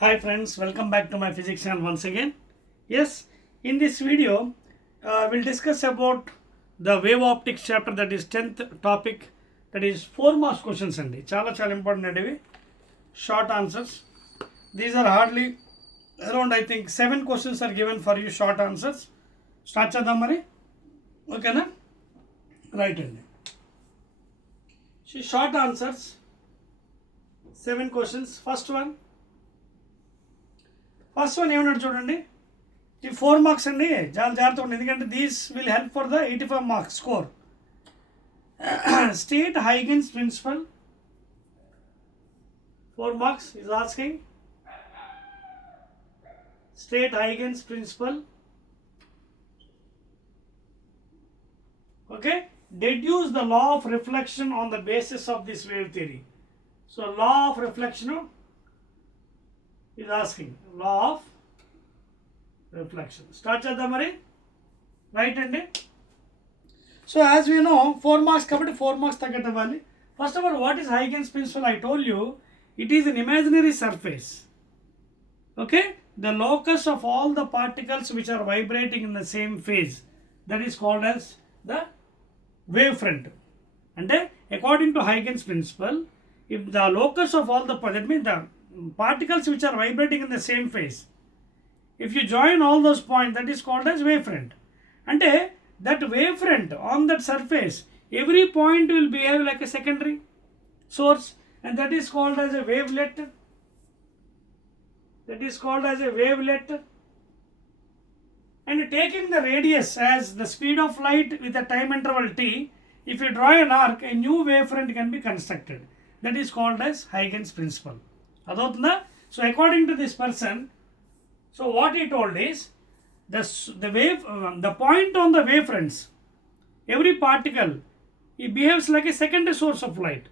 Hi friends, welcome back to my physics channel once again. Yes, in this video we'll discuss about the wave optics chapter, that is 10th topic, that is 4 marks questions andi. Chala important andivi. Short answers. These are hardly around I think 7 questions are given for you, short answers. Start chedam mari. Okay na? Right andi. See, short answers, 7 questions. First one ఏమన్నాడు చూడండి. ఈ 4 మార్క్స్ అండి, చాలా జాగ్రత్తగా ఉండండి ఎందుకంటే these will help for the 85 marks score. State Huygens principle 4 marks is asking. State Huygens principle. Okay, deduce the law of reflection on the basis of this wave theory. So law of reflection is asking, law of reflection. Start cheddam mari. Right andi. So as we know 4 marks kabatti 4 marks tagatavali. First of all, what is Huygens principle? I told you it is an imaginary surface. Okay, the locus of all the particles which are vibrating in the same phase, that is called as the wave front. And according to Huygens principle, if the locus of all the, that means the particles which are vibrating in the same phase, if you join all those points, that is called as wavefront. And that wavefront on that surface, every point will behave like a secondary source, and that is called as a wavelet. That is called as a wavelet. And taking the radius as the speed of light with a time interval t, if you draw an arc, a new wavefront can be constructed. That is called as Huygens principle. So according to this person, so what he told is the point on the wavefronts, every particle, it behaves like a secondary source of light,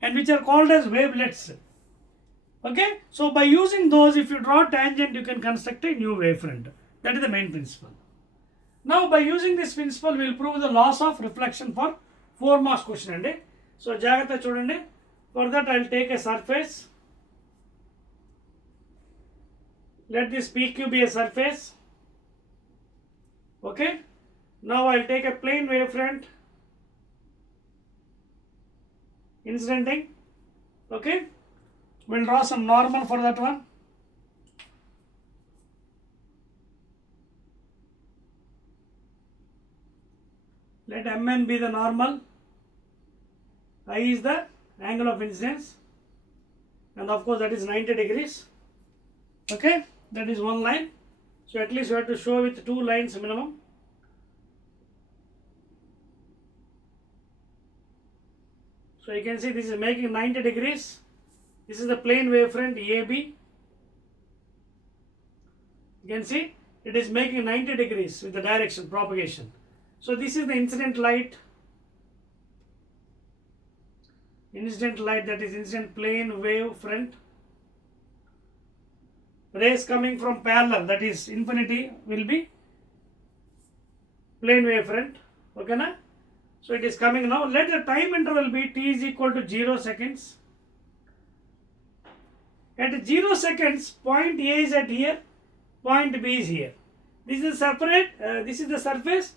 and which are called as wavelets. Okay, so by using those, if you draw tangent, you can construct a new wavefront. That is the main principle. Now by using this principle, we will prove the laws of reflection for 4 marks question andi. So jagrata chudandi. For that I will take a surface. Let this PQ be a surface. Okay, now I will take a plane wavefront incidenting. Okay, we will draw some normal for that one. Let Mn be the normal, I is the angle of incidence, and of course that is 90 degrees. Okay, that is one line. So at least you have to show with 2 lines minimum. So you can see this is making 90 degrees. This is the plane wavefront AB. You can see it is making 90 degrees with the direction propagation. So this is the incident light. Incident light, that is incident plane wave front. Rays coming from parallel, that is infinity, will be plane wave front. Okay na? So it is coming now. Let the time interval be t is equal to 0 seconds. At 0 seconds, point A is at here, point B is here. This is separate. This is the surface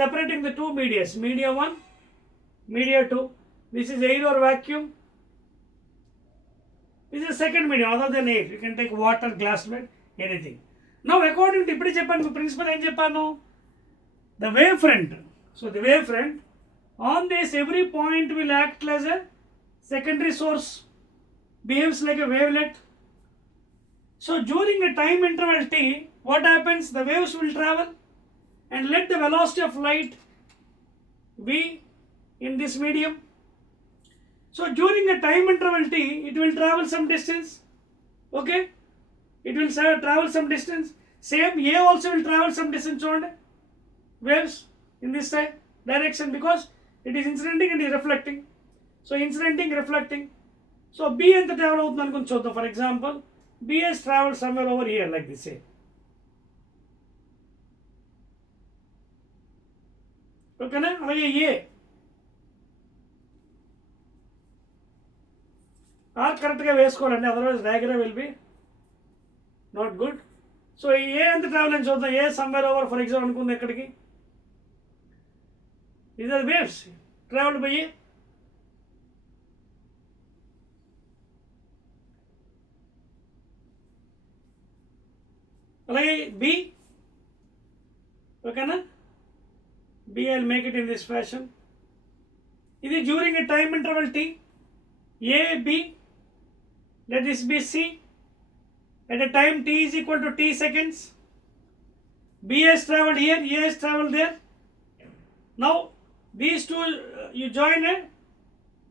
separating the 2 media. Media 1, media 2. This is air or vacuum. This is second medium other than air. You can take water, glass bed, anything. Now according to the principle, the wavefront. So the wavefront, on this every point will act as a secondary source, behaves like a wavelet. So during a time interval t, what happens? The waves will travel, and let the velocity of light be in this medium. So during a time interval t, it will travel some distance. Okay, it will travel some distance. Same A also will travel some distance on waves in this side direction, because it is incidenting and is reflecting. So incidenting, reflecting. So B and the travel avutundi anukundi chuddam. For example, B has traveled somewhere over here like this. Say. Okay na? Alage A. Correct గా వేసుకోవాలండి, otherwise diagram will be not good. So A ఎంత travel అని చూద్దాం. A somewhere over for example అనుకుంది ఎక్కడికి, ఇది waves travelled by ఏ. అలాగే B, ఓకేనా, B I will make it in this fashion. ఇది during a time interval t. A B, let this be C, at a time t is equal to t seconds. B has travelled here, A has travelled there. Now these two, you join a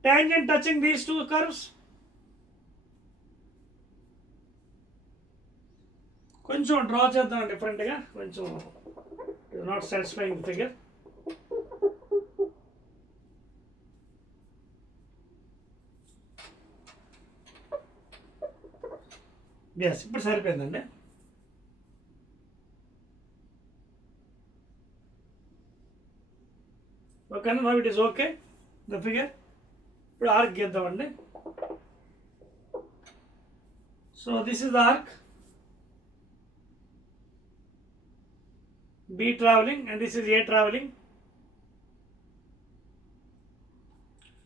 tangent touching these two curves. కొంచెం draw చేద్దాం డిఫరెంట్గా, కొంచెం is not satisfying figure. Yes, ఇప్పుడు సరిపోయిందండి. ఓకేనా, now it is okay the figure. ఇప్పుడు arc గీద్దామండి. So this is the arc, B traveling and this is A traveling.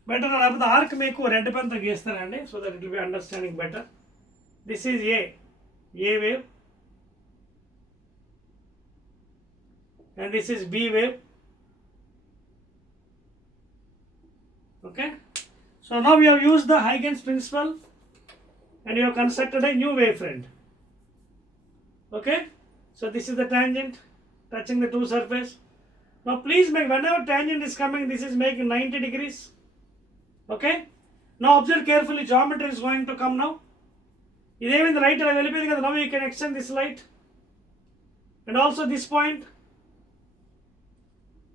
Better లేకపోతే ఆర్క్ మీకు రెడ్ పెన్తో గీస్తానండి, so that it will be understanding better. This is A wave, and this is B wave. Okay, so now we have used the Huygens principle and we have constructed a new wavefront. Okay, so this is the tangent touching the two surface. Now please make, whenever tangent is coming, this is making 90 degrees. Okay, now observe carefully, geometry is going to come now. ఇదేమైంది, right అలా వెళ్ళిపోయింది కదా. Now you can extend this light and also this point.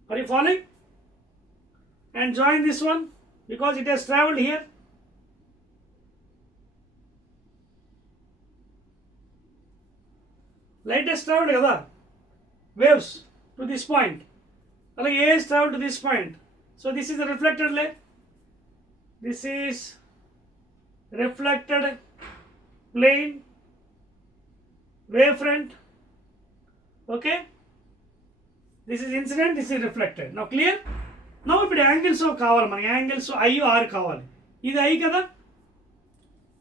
Are you following? And join this one because it has travelled here. Light has travelled కదా, waves to this point. అలాగే A has travelled to this point. So this is the reflected ray, this is reflected plane wavefront. Okay, this is incident, this is reflected. Now clear? Now ఇప్పుడు యాంగిల్స్ కావాలి మనకి, angles I are కావాలి. ఇది ఐ కదా.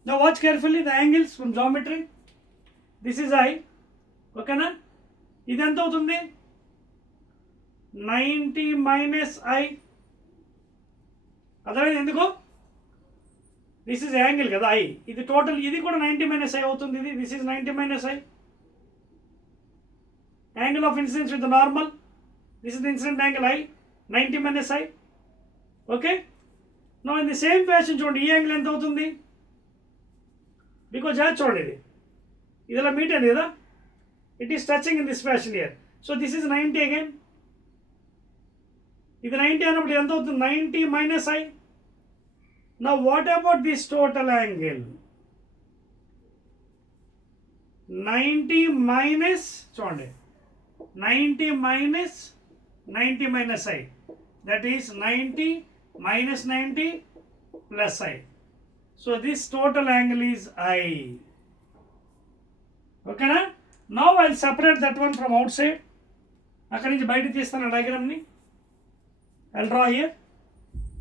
Now watch carefully the angles from geometry. This is I. ఓకేనా, ఇది ఎంత అవుతుంది, 90 minus I. అర్థమైంది ఎందుకు, దిస్ ఈజ్ యాంగిల్ కదా ఐ, ఇది టోటల్, ఇది కూడా 90 minus I అవుతుంది. ఇది this is 90 minus I. Angle of incidence with normal, this is the incident angle I, 90 minus I. Okay, no in the same fashion చూడండి, ఈ యాంగిల్ ఎంత అవుతుంది, బికాజ్ చూడండి ఇది ఇలా మీట్ అయింది కదా, it is touching in this fashion here. So this is 90 అగైన్. ఇది 90 అన్నప్పుడు ఎంత అవుతుంది, 90 minus I. Now what about this total angle? 90 minus, చూడండి 90 minus 90 minus I, that is 90 minus 90 plus I. So this total angle is I. Okay na? Now I'll separate that one from outside. అక్కడి నుంచి బయట తీస్తాను డయాగ్రామ్ని. I'll draw here.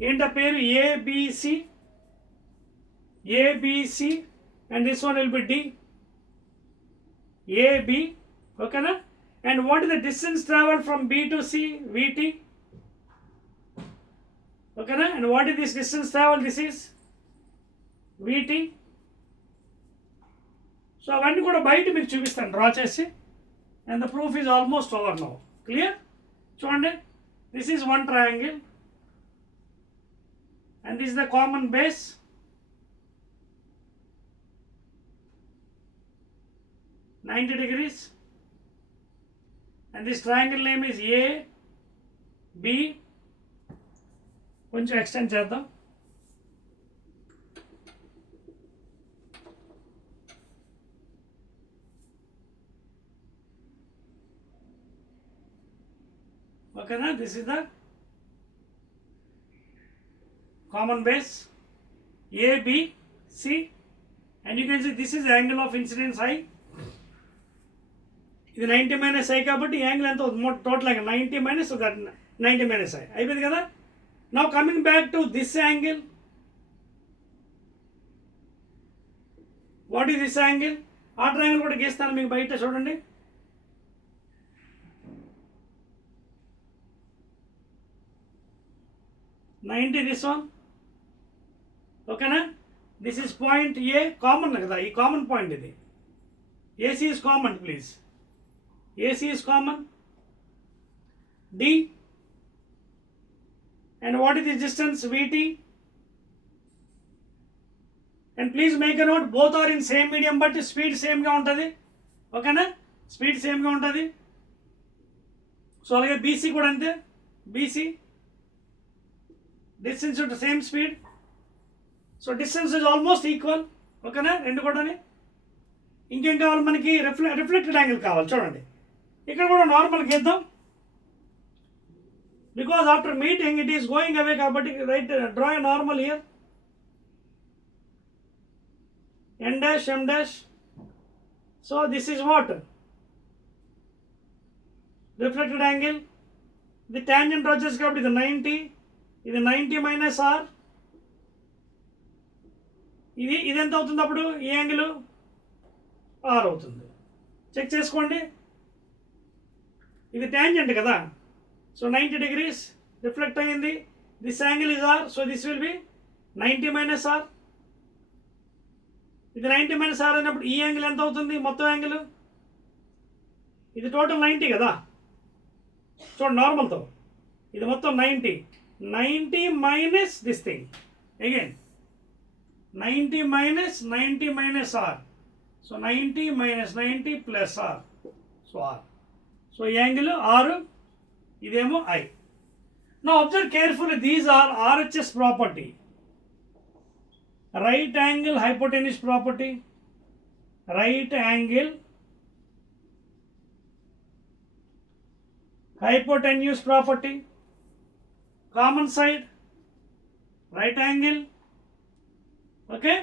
ఏంట పేరు, ABC, ABC and this one will be D, AB. ఓకేనా, and what is the distance traveled from B to C, VT. ఓకేనా, and what is this distance traveled, this is VT. So అవన్నీ కూడా బయట మీకు చూపిస్తాను డ్రా చేసి, and the proof is almost over now. Clear? చూడండి, this is one triangle and this is the common base. $90 degrees, and this triangle name is A, B. కొంచెం ఎక్స్టెండ్ చేద్దాం. ఓకేనా, this is the common base A, B, C, and you can see this is the angle of incidence I. ఇది 90 minus I కాబట్టి ఈ angle ఎంత అవుతుంది total angle 90 minus 90 minus I అయిపోయింది కదా. Now coming back to this angle, what is this angle? ఆ triangle కూడా గీస్తాను మీకు బయట చూడండి. నైంటీ దిస్ వన్, ఓకేనా. This is point A, common కదా, ఈ కామన్ పాయింట్ ఇది. AC is common please, AC is common. D, and what is this distance VT? And please make a note, both are in same medium but speed same గా ఉంటుంది, ఓకేనా. Speed same గా ఉంటుంది. సో అలాగే బీసీ కూడా అంతే, BC distance to same speed. So distance is almost equal, ఓకేనా రెండు కూడా. ఇంకేం కావాలి మనకి? రిఫ్లెక్టెడ్ యాంగిల్ కావాలి. చూడండి ఇక్కడ కూడా నార్మల్ గీద్దాం, because after meeting it is going away kabatti right, draw a normal here, n dash m dash. So this is what? Reflected angle. The tangent approaches kabatti the 90, ఇది 90 minus r. ఇది ఎంత అవుతుంది అప్పుడు? ఈ యాంగిల్ r అవుతుంది. చెక్ చేసుకోండి, ఇది tangent కదా. So 90 degrees reflect అయ్యింది. This angle is r, so this will be 90 minus r. ఇది 90 minus r అయినప్పుడు ఈ యాంగిల్ ఎంత అవుతుంది? మొత్తం యాంగిల్ ఇది టోటల్ 90 కదా. చూడండి నార్మల్తో ఇది మొత్తం 90 minus this thing again 90 minus r. So 90 minus 90 plus r, so r. So ఈ యాంగిల్ r, ఇదేమో I. Now observe carefully, these are RHS property, right angle hypotenuse property, right angle hypotenuse property, common side, right angle, okay.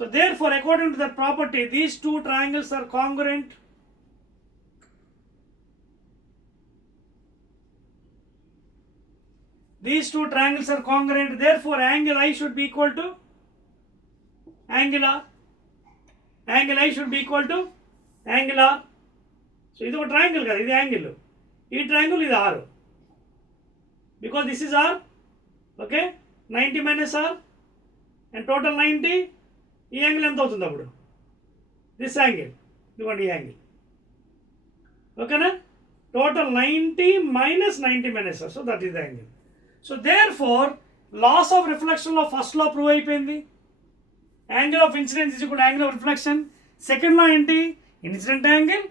So therefore according to that property these two triangles are congruent. These two triangles are congruent, therefore angle I should be equal to angle R. Angle I should be equal to angle R. So ఇది ఒక ట్రయాంగిల్ కదా, ఇది యాంగిల్, ఈ ట్రయాంగిల్ ఇది R, because this is R, okay. 90 minus R and total 90. ఈ angle ఎంత అవుతుంది అప్పుడు? దిస్ యాంగిల్, ఇదిగోండి ఈ యాంగిల్, ఓకేనా. టోటల్ 90 minus 90 minus R, so that is the angle. So therefore laws of reflection లో ఫస్ట్ లా ప్రూవ్ అయిపోయింది. Angle of incidence is equal to angle of reflection. Second law ఏంటి? Incident angle,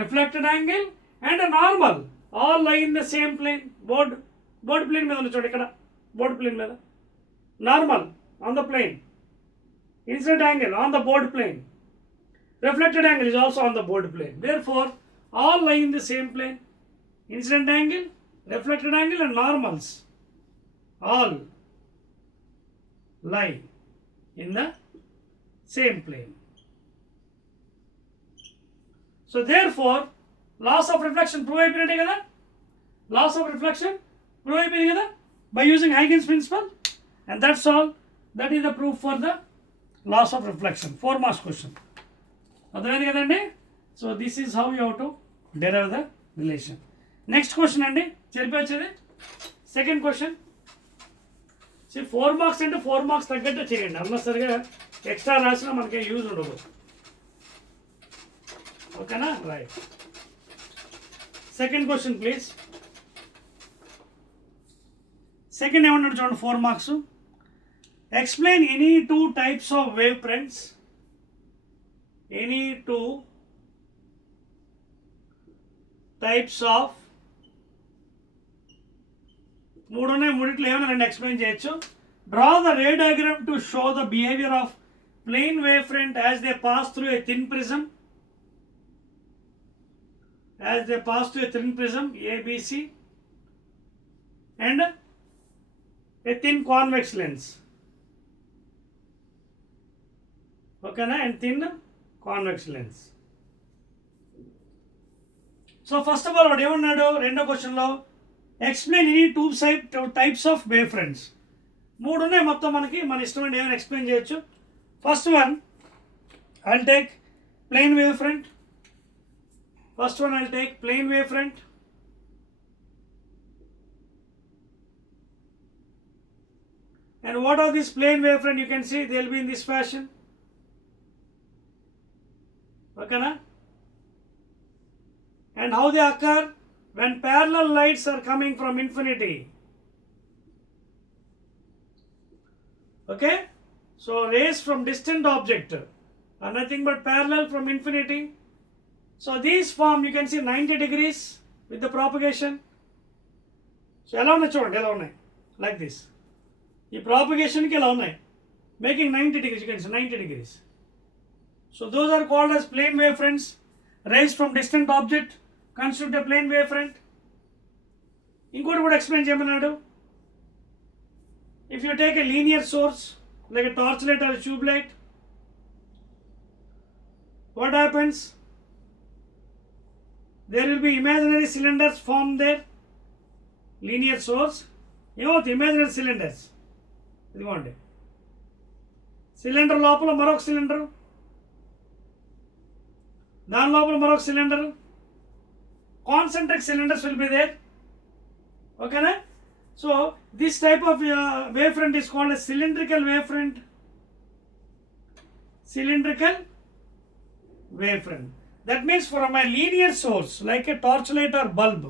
reflected angle and normal all lie in the same plane. Board plane మీద ఉంది చూడండి, ఇక్కడ board plane మీద normal on the plane, incident angle on the board plane, reflected angle is also on the board plane. Therefore all lie in the same plane. Incident angle, reflected angle and normals all lie in the same plane. So therefore laws of reflection prove అయిపోయినట్టే కదా, laws of reflection prove అయిపోయింది కదా by using Huygens principle, and that's all. That is the proof for the laws of reflection. 4 marks question. అర్థమైంది కదండి. So this is how you how to derive the relation. Next question అండి, చెప్పొచ్చేది second question. 4 మార్క్స్ అంటే 4 మార్క్స్ తగ్గట్టు చేయండి, అన్నసరిగా ఎక్స్ట్రా రాసినా మనకి యూజ్ ఉండదు, ఓకేనా. Right, second question please. Second ఏమన్నాడు చూడండి, 4 marks. Explain any 2 types of wave fronts. Any 2 types of, మూడిట్లో ఏమైనా రెండు ఎక్స్ప్లెయిన్ చేయొచ్చు. Draw the ray diagram to show the behaviour of plane wave front as they pass through a thin prism, ABC and a thin convex lens, ఓకేనా, and thin convex lens. So first of all వాడు ఏమన్నాడు రెండో క్వశ్చన్లో, explain any types of wave fronts. 3 ఉన్నాయి మొత్తం మనకి, మన ఇష్టమైన ఏమైనా ఎక్స్ప్లెయిన్ చేయొచ్చు. First one I'll take plain wave front. First one I'll take plain wave front. And what are these plain wave front? You can see they will be in this fashion. Okay na? And how they occur? When parallel lights are coming from infinity. Okay? So rays from distant object are nothing but parallel from infinity. So these form, you can see 90 degrees with the propagation. So ఎలా ఉన్నాయి చూడండి, ఎలా ఉన్నాయి, like this. ఈ propagationకి ఎలా ఉన్నాయి, making 90 degrees, you can see 90 degrees. So those are called as plane wave fronts. Rays from distant object constitute a plane wave front. ఇంకోటి కూడా ఎక్స్ప్లెయిన్ చేయమన్నాడు. If you take a linear source like a torchlight or a tube light, what happens? There will be imaginary cylinders formed there. Linear source, ఏమవుతుంది, imaginary cylinders. ఇదిగోండి, సిలిండర్ లోపల మరొక సిలిండర్, దాని లోపల మరొక cylinder, concentric cylinders will be there. Okay na? So this type of wave front is called a cylindrical wave front. Cylindrical wave front. That means from a linear source like a torchlight or bulb,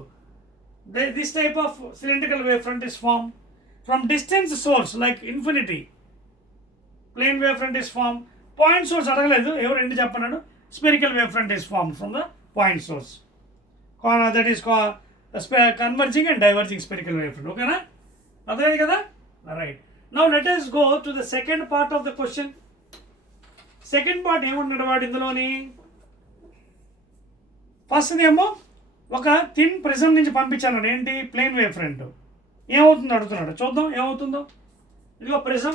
this type of cylindrical wave front is formed. From distant source like infinity, plane wave front is formed. Point source అడగలేదు, ఎవరు ఎందు చెప్పన్నాడు, spherical wave front is formed from the point source. That is called converging and diverging spherical wave front. Okay na? అర్థమైంది కదా? Alright. Now let us go to the second part of the question. Second part ఏమన్నాడు వాడు ఇందులోని, ఫస్ట్ ఏమో ఒక thin prism నుంచి పంపించాను, ఏంటి, ప్లేన్ వేవ్ ఫ్రంట్. ఏమవుతుందో అడుగుతున్నాడు, చూద్దాం ఏమవుతుందో. ఇదిగో prism,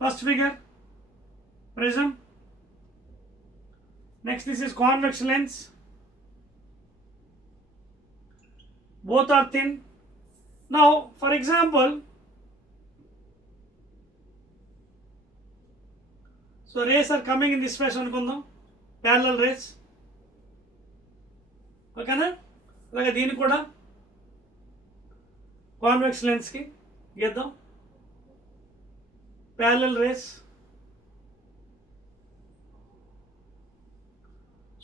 first figure prism. Next this is convex lens, both are thin. Now for example, so rays are coming in this fashion అనుకుందాం, parallel rays. ఓకేనా? అలాగే దీన్ని కూడా కాన్వెక్స్ లెన్స్కి గీద్దాం, parallel rays.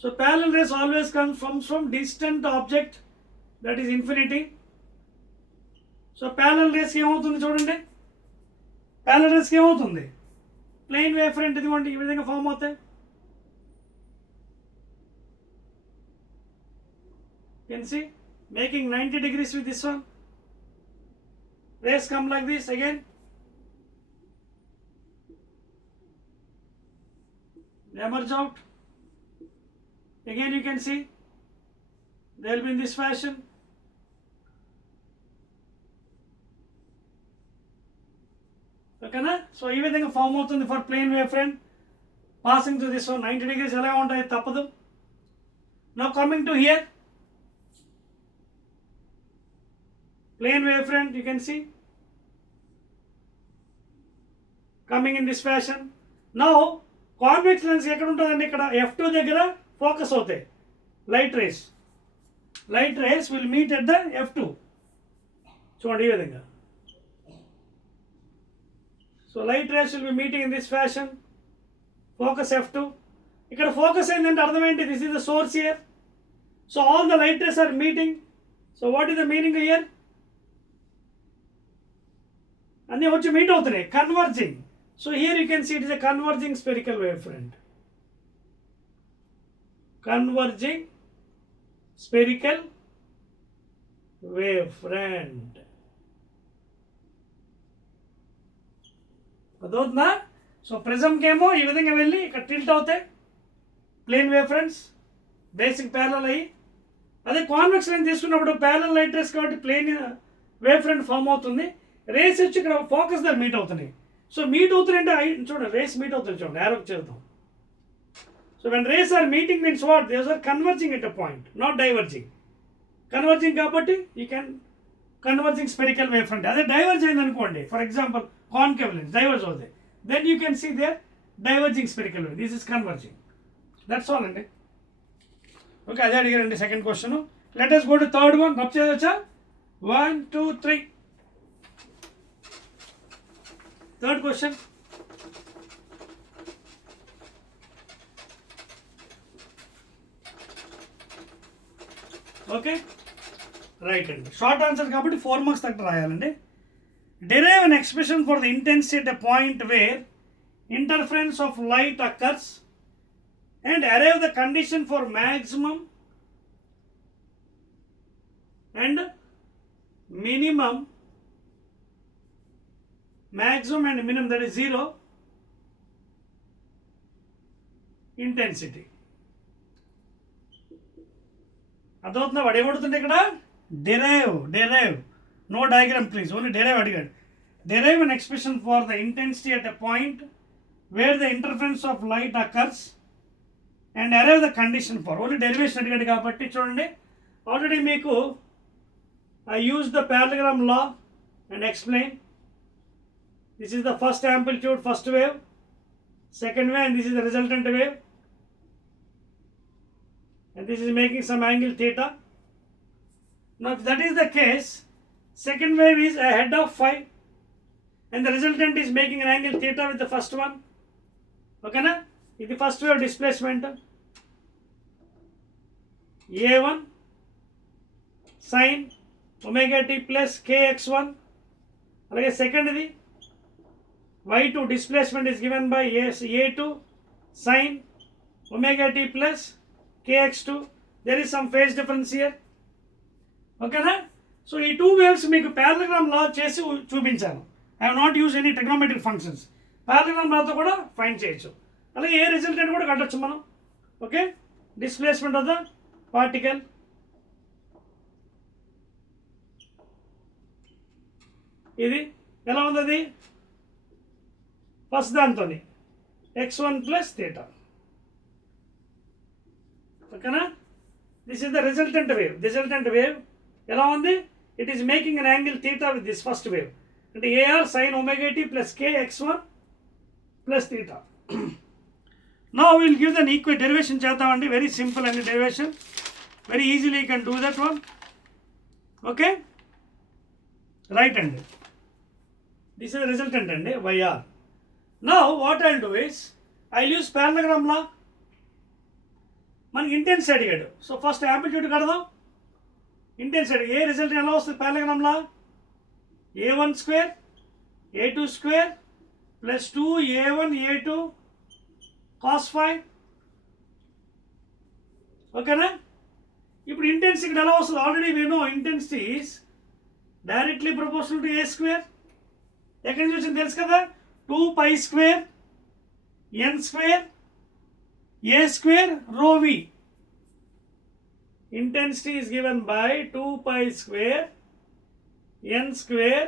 So parallel rays always comes from distant object, that is infinity. So parallel rays ఏమవుతుంది చూడండి, parallel rays ఏమవుతుంది, ప్లేన్ వేవ్ ఫ్రంట్ ఇదిగోండి ఈ విధంగా ఫామ్ అవుతాయి. You can see making 90 degrees with this one. Rays come like this again. They emerge out. Again you can see they will be in this fashion. Okay na? So ఈ విధంగా form అవుతుంది for plane wave front passing to this 90 degrees ఎలా ఉంటాయి తప్పదు. Now coming to here, plane wave front, you can see coming in this fashion. Now convex lens ఎక్కడ ఉంటుందండి, ఇక్కడ F2 దగ్గర ఫోకస్ అవుతాయి light rays. Light rays will meet at the F2. చూడండి ఈ విధంగా. So light rays will be meeting in this fashion, focus F2. ఇక్కడ focus అయిందంటే అర్థం ఏంటి, this is the source here. So all the light rays are meeting. So what is the meaning here, అన్నీ వచ్చి meet అవుతున్నాయి, converging. So here you can see it is a converging spherical wave front. Converging spherical wave front. అదవుతుందా? So ప్రిజంకి ఏమో ఈ విధంగా వెళ్ళి ఇక్కడ టిల్ట్ అవుతాయి plane wave fronts, basic parallel అయ్యి. అదే కాన్వెక్స్ లెన్స్ తీసుకున్నప్పుడు ప్యారలల్ లైట్ రేస్ కాబట్టి ప్లేన్ వేవ్ ఫ్రంట్ ఫామ్ అవుతుంది. రేస్ వచ్చి ఇక్కడ ఫోకస్ దగ్గర మీట్ అవుతున్నాయి. సో మీట్ అవుతున్నాయంటే చూడండి, రేస్ మీట్ అవుతుంది చూడండి, యారోకి చేద్దాం. So when rays are meeting means what? Those are converging at a point, not diverging. Converging kabatti you can converging spherical wavefront. Ade diverge ayindi anukondi. For example, concave lens diverge avutayi. Then you can see their diverging spherical wave. This is converging. That's all andi. Okay, ade adigarandi second question. Let us go to third one. Rub cheyocha. 1, 2, 3. Third question. Okay, right and short answer kabatti 4 marks takta rayalandi. Derive an expression for the intensity at a point where interference of light occurs and arrive the condition for maximum and minimum, maximum and minimum, that is 0 intensity. అర్థమవుతుందా? వాడు ఏమడుతుంటే ఇక్కడ derive no diagram please, only derive అడిగాడు. Derive an expression for the intensity at a point where the interference of light occurs and arrive the condition for, only derivation అడిగాడు కాబట్టి చూడండి. Already మీకు I use the parallelogram law and explain. This is the first amplitude, first wave, second wave, and this is the resultant wave, and this is making some angle theta. Now if that is the case, second wave is ahead of phi and the resultant is making an angle theta with the first one. Okay na? This is the first wave displacement a1 sin omega t plus kx1. Alage second idi y2 displacement is given by a2 sin omega t plus kx2. There is some phase difference here. Okay na? So ఈ two waves మీకు parallelogram law చేసి చూపించాను. I have not used any trigonometric functions. Parallelogram law తో కూడా ఫైండ్ చేయొచ్చు. అలాగే ఏ రిజల్టెంట్ కూడా కట్టొచ్చు మనం. Okay, displacement of the particle, ఇది ఎలా ఉంది? అది ఫస్ట్ దాంతోని x1 ప్లస్ థీటా. ఓకేనా? This is the resultant wave. Resultant wave ఎలా ఉంది? It is making an angle theta with this first wave, అంటే AR sine omega t plus k x1 plus theta. Now will give then equal derivation చేద్దామండి. Very simple అండి derivation, very easily you can do that one. Okay, right అండి. This is the resultant and YR. Now what I'll do is I'll use parallelogram law. మనకి ఇంటెన్సిటీ అడిగాడు, so first amplitude కడదాం. ఇంటెన్సిటీ ఏ రిజల్ట్ ఎలా వస్తుంది parallelogram law? a1 square a2 square plus 2a1 a2 cos phi. ఓకేనా? ఇప్పుడు ఇంటెన్సిటీ ఇక్కడ ఎలా వస్తుంది? Already we know intensity is directly proportional to a square. ఎక్కడి నుంచి వచ్చింది తెలుసు కదా? 2 pi square n square a square rho v. Intensity is given by 2 pi square n square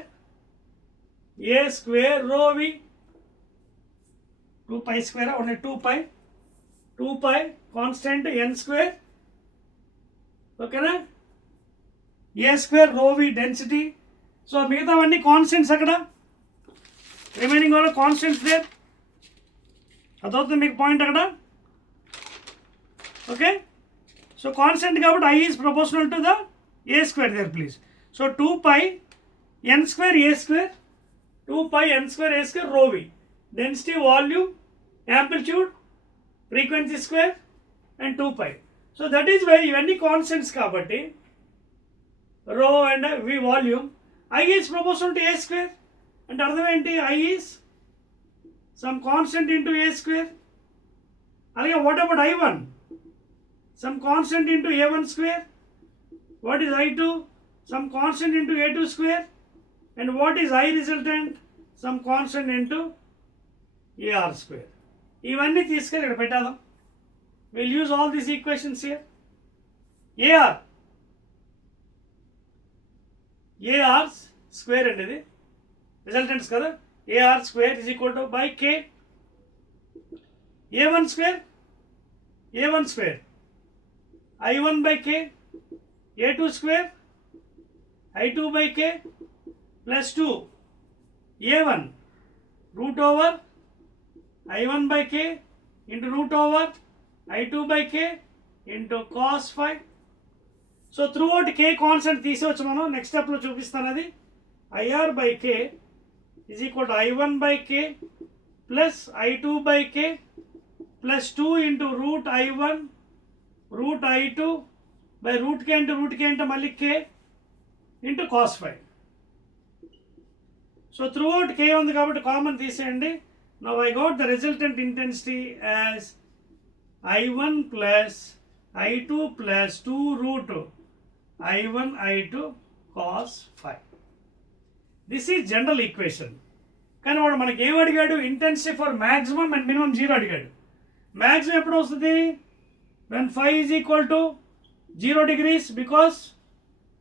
a square rho v. 2 pi square only 2 pi constant n square. Okay na? a square rho v density. So మిగతావన్నీ కాన్స్టెంట్స్ అక్కడ, remaining all constants there. అదవుతుంది మీకు పాయింట్ అక్కడ. Okay, so constant కాబట్టి I is proportional to the a square there please. So 2 pi n square a square, 2 pi n square a square rho v. Density, volume, amplitude, frequency square and 2 pi. So that is why ఇవన్నీ కాన్స్టెంట్స్ కాబట్టి rho and v volume, I is proportional to a square. అంటే అర్థం ఏంటి? I is some constant into a square. అలాగే what about I1? Some constant into a1 square. What is I2? Some constant into a2 square. And what is I resultant? Some constant into ar square. ఇవన్నీ తీసుకెళ్ళి ఇక్కడ పెట్టాలి. We'll use all these equations here. ar square అండి, ఇది రిజల్టెంట్స్ కదా. ar square is equal to by k a1 square a1 square I1 by k, a2 square I2 by k plus 2 a1 root over I1 by k into root over I2 by k into cos phi. So throughout k constant తీసేవచ్చు మనం. Next స్టెప్లో చూపిస్తాను అది. IR by k is equal to I1 by k plus I2 by k plus 2 into root I1 root I2 by root k into మళ్ళీ k into cos phi. So throughout k ఉంది కాబట్టి కామన్ తీసేయండి. Now I got the resultant intensity as I1 plus I2 plus 2 root I1 I2 cos phi. This is general equation. కానీ వాడు మనకి ఏం అడిగాడు? Intensity for maximum and minimum 0 అడిగాడు. మ్యాక్సిమం ఎప్పుడు వస్తుంది? when phi is equal to 0 degrees because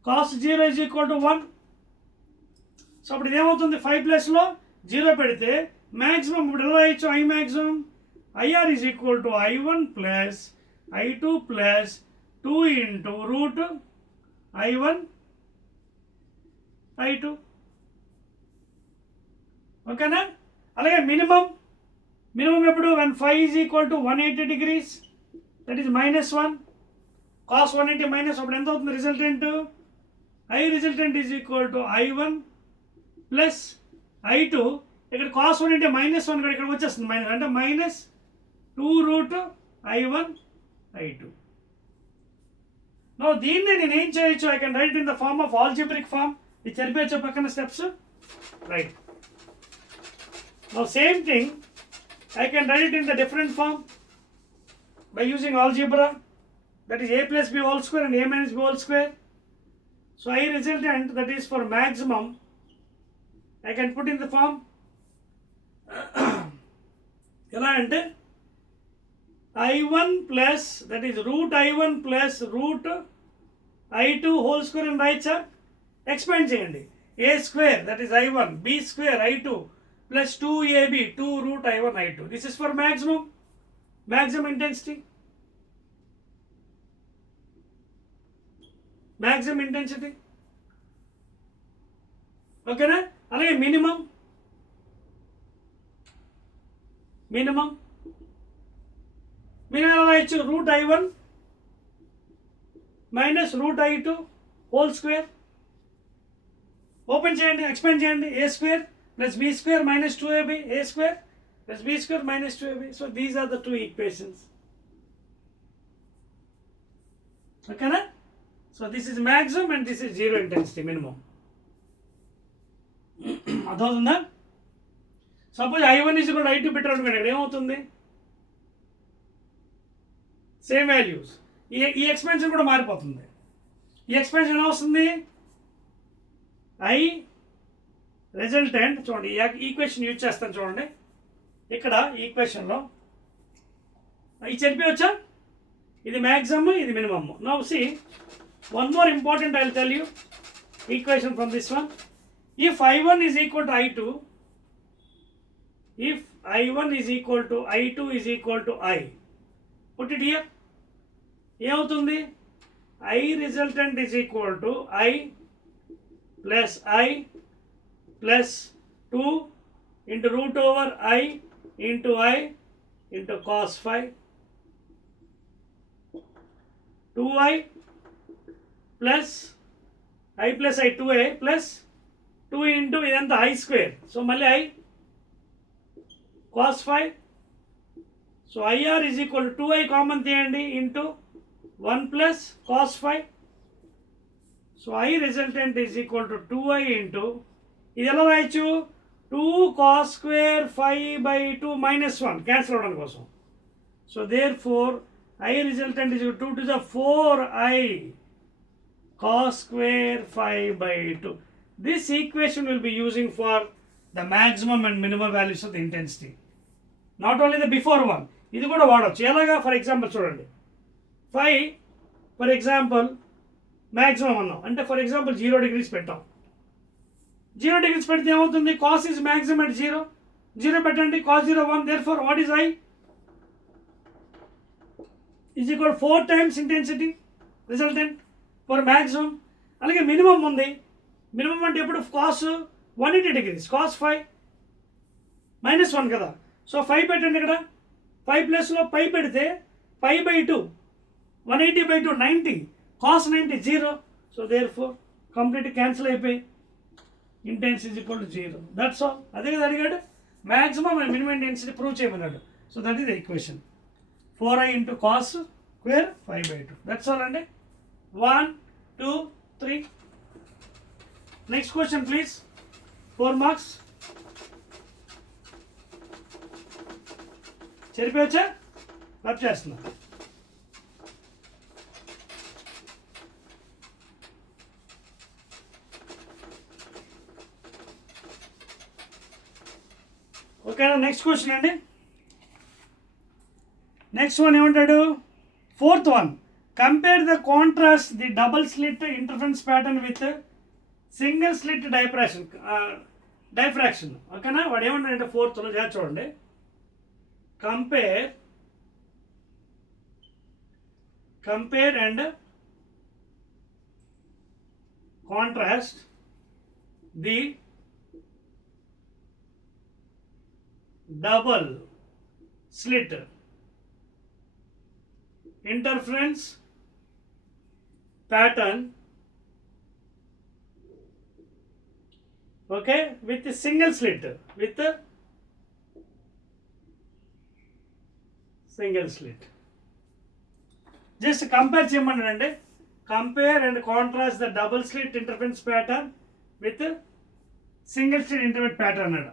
cos 0 is equal to 1. సో అప్పుడు ఇదేమవుతుంది? 5 ప్లస్లో 0 పెడితే మ్యాక్సిమం ఇప్పుడు ఎలా రాయొచ్చు? I maximum IR is equal to I1 plus I2 plus 2 into root I1 I2. ఓకేనా? అలాగే మినిమం ఎప్పుడు? when phi is equal to 180 degrees, that is -1 cos 180 మైనస్, అప్పుడు ఎంత అవుతుంది resultant? I resultant is equal to I1 plus I2. ఇక్కడ cos 180 -1 కూడా ఇక్కడ వచ్చేస్తుంది మైనస్, అంటే -2 root I1 I2. దీన్ని నేను ఏం చేయొచ్చు? I can write in the form of algebraic form. ఇది చెప్పేచ్చు పక్కన steps, right. Now same thing I can write it in the different form by using algebra, that is a plus b whole square and a minus b whole square. So I resultant, that is for maximum, I can put in the form ఎలా అంటే I1 plus, that is root I1 plus root I2 whole square and right side expand చేయండి. a square, that is I1, b square I2 plus 2ab 2 root I1 I2. This is for maximum intensity. ఓకేనా? అలాగే minimum ఎలా రాయొచ్చు? Root I1 minus root I2 whole square. Open చేయండి, expand చేయండి. a square plus b square minus 2ab, a square plus b square minus 2ab. So these are the two equations. Okay na? So this is maximum and this is zero intensity, minimum. అర్థమవుతుందా? Suppose I1 is equal to I2 పెట్టారు అనుకోండి, ఇక్కడ ఏమవుతుంది? Same values. ఈ ఎక్స్పెన్షన్ కూడా మారిపోతుంది. ఈ ఎక్స్పెన్షన్ ఎలా వస్తుంది? I రిజల్టెంట్ చూడండి, ఈక్వేషన్ యూజ్ చేస్తాను చూడండి. ఇక్కడ ఈక్వేషన్లో ఇది చెప్పవచ్చా? ఇది మ్యాక్సిమమ్, ఇది minimum. Now see one more important, I will tell you equation from this one. If I1 is equal to I2, if I1 is equal to I2 is equal to I, put it here. ఏమవుతుంది? I resultant is equal to I plus I plus 2 into root over I into cos phi, 2I plus I plus I 2A plus 2 into ఇదంతా I square. So మళ్ళీ I cos phi. So IR is equal to 2I common తీయండి into 1 plus cos phi. So I resultant is equal to 2I into, ఇది ఎలా రాయొచ్చు? 2 cos square phi by 2 minus 1 cancel అవడం కోసం. So therefore I resultant is 2 to the 4I cos square phi by 2. This equation will be using for the maximum and minimum values of the intensity. Not only the before one, ఇది కూడా వాడచ్చు. ఎలాగా? For example చూడండి, phi for example maximum అన్నాం అంటే for example 0 degrees పెట్టాం. 0 degrees పెడితే ఏమవుతుంది? cos is maximum at 0 పెట్టండి, cos 0 1. therefore what is I? Is equal 4 times intensity resultant for maximum. అలాగే మినిమం ఉంది. మినిమం అంటే ఎప్పుడు cos 180 degrees, cos 5 -1 కదా. సో 5 పెట్టండి ఇక్కడ. 5 ప్లస్లో 5 పెడితే 5/2 180/2 90, cos 90 0. So therefore complete cancel అయిపోయి intense is equal to 0. That's all. అదే కదా అడిగాడు, maximum and minimum intensity prove చేయమన్నాడు. So that is the equation. 4i into cos square 5/2. That's all అండి. 1 2 3. Next question please. 4 marks. చెరిపోవచ్చా? Rub చేస్తున్నా. ఓకేనా? Next question అండి. నెక్స్ట్ వన్ ఏమంటాడు? 4th one. Compare the contrast the double slit interference pattern with single slit diffraction. ఓకేనా? వాడు ఏమంటాడంటే 4thలో చూడండి. compare and contrast the double slit interference pattern, okay, with a single slit, with a single slit. Just compare చేయమన్నానండి. Compare and contrast the double slit interference pattern with single slit interference pattern అన్నాడు.